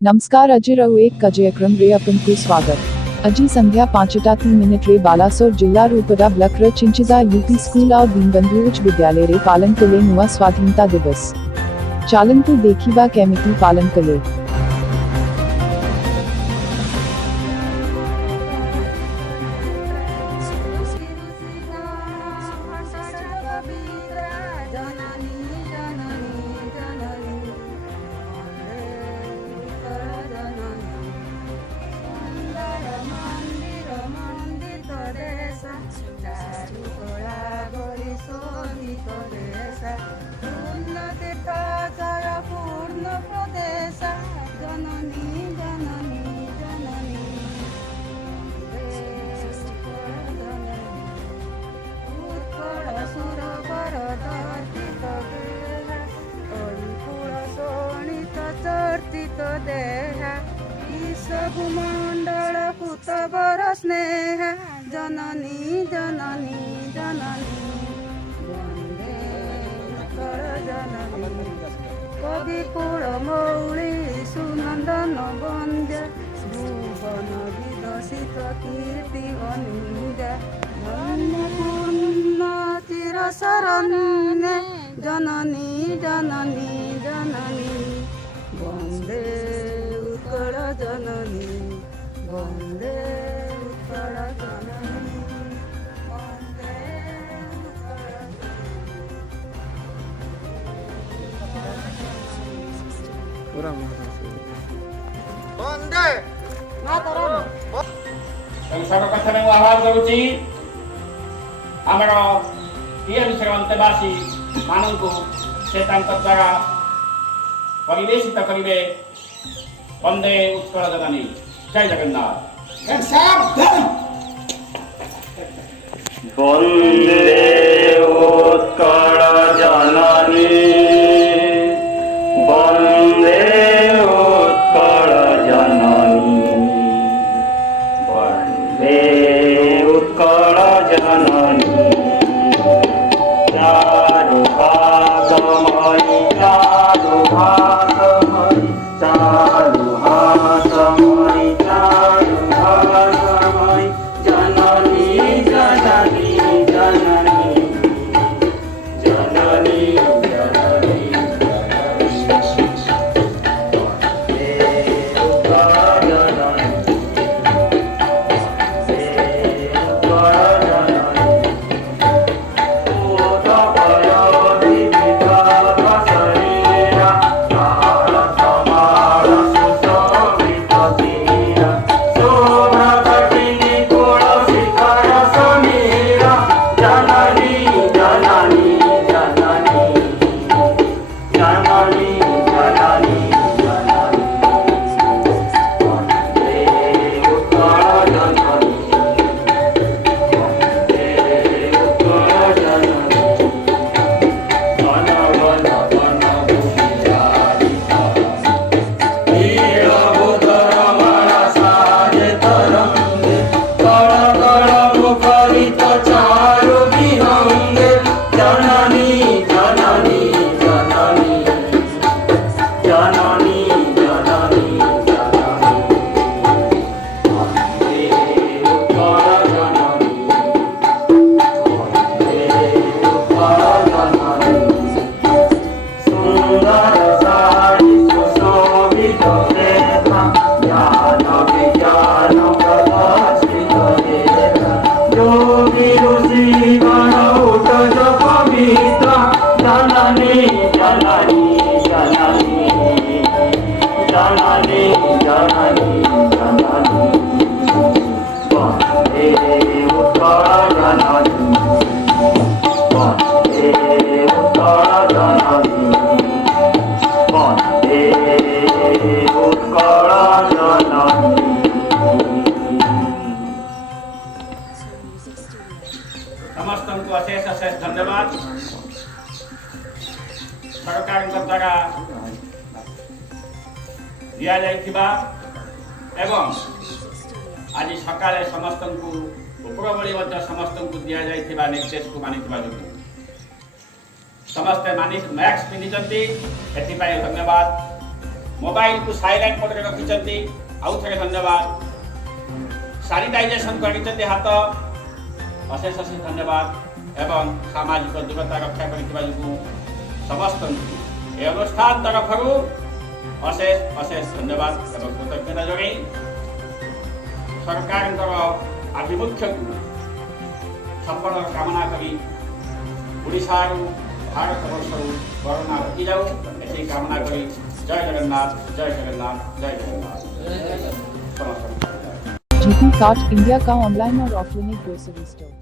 नमस्कार अजिर और एक कार्यक्रम रे आपनको स्वागत। अजी संध्या 5:03 रे बालासोर जिला रूपरा ब्लॉक रे चिंचिदा यूपी स्कूल और दीनबंधु उच्च विद्यालय रे पालन कले नुआ स्वाधीनता दिवस चालंतु देखिबा केमिति पालन कले। मंडल पुतवर स्नेह जननी जननी जननी वंदे उत्कल जननी कवि कुल मौली सुनंदन वंद्य भुवन विदसित कीर्ति वनिंद्य धन्यपूर्ण चिर शरण्ये जननी जननी जननी वंदे उत्कल जननी वंदे उत्कल जननी वंदे वंदे सर्वप्रथमे ମୁଁ ଆହ୍ୱାନ କରୁଛି ଆମର ଟିଏମସି ଅନ୍ତେବାସୀ ମାନଙ୍କୁ ସେ ତାଙ୍କ ଦ୍ୱାରା ପରିବେଷିତ କରିବେ वंदे उत्कल जननी। जय जगन्नाथ। वंदे उत्कल जननी वंदे उत्कल जननी वंदे उत्कल जननी चारु भागमयी चारु भागमयी चारु हासमयी चारु भागमयी जननी जननी जननी जननी जननी समस्त को अशेष अशेष धन्यवाद। सरकार द्वारा दिया जाइथिबा एवं आज सकाले समस्त को उपरबली समस्त को दिया जाइथिबा निर्देश को मानिथिबा जो समस्ते मानिस मैक्स पिंधिचंती एथिपाई धन्यवाद। मोबाइल को साइलेंट मोड रे रखिचंती आउ थरे धन्यवाद सैनिटाइजेशन करिचंती हाथ अशेष अशेष धन्यवाद एवं सामाजिक दूरता रक्षा करितबा जुगु समस्त ए अनुष्ठान तरफरु अशेष अशेष धन्यवाद एवं कृतज्ञता जणाई सरकारଙ୍କର आभिमुख्यକୁ सफल कामना करी ओडिशारू भारत वर्षरू कोरोना रोकी जाऊ ऐसी कामना करी जय जगन्नाथ जय जगन्नाथ जय जगन्नाथ। GP Cart, इंडिया का ऑनलाइन और ऑफलाइन ग्रोसरी स्टोर।